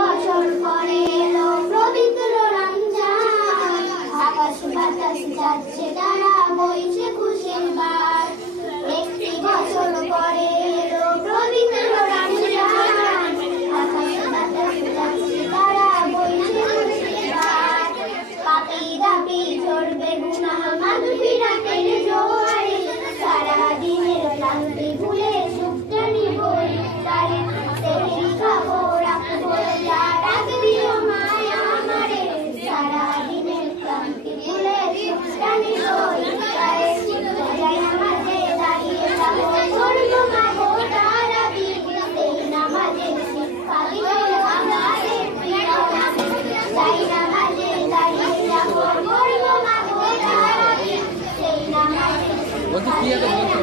বছর পরে এলো পবিত্র রমজান, আকাশ বাতাস যাচ্ছে তারা বইছে খুশির বার। একটি বছর পরে এলো পবিত্র রমজান, আকাশ বাতাস যাচ্ছে তারা বইছে খুশির বার। পাপী দাপী ঝরবে গুনাহ মাগফিরাতের জোয়ারে, সারা দিনের ক্লান্তি ভুলে সুখটা নিব ইফতারে। সেহরি খাবো রাখবো রাত দিও মায়া আমারে, সারা দিনের ক্লান্তি ভুলে সুখটা নিব ইফতারে। যাই নামাজে দাঁড়িয়ে যাবো করবো মাগো তারাবি, সেই নামাজের শিক্ষা দিও আমাদের প্রিয় নবী। যাই নামাজে দাঁড়িয়ে যাবো করবো মাগো তারাবি, সেই নামাজের শিক্ষা দিও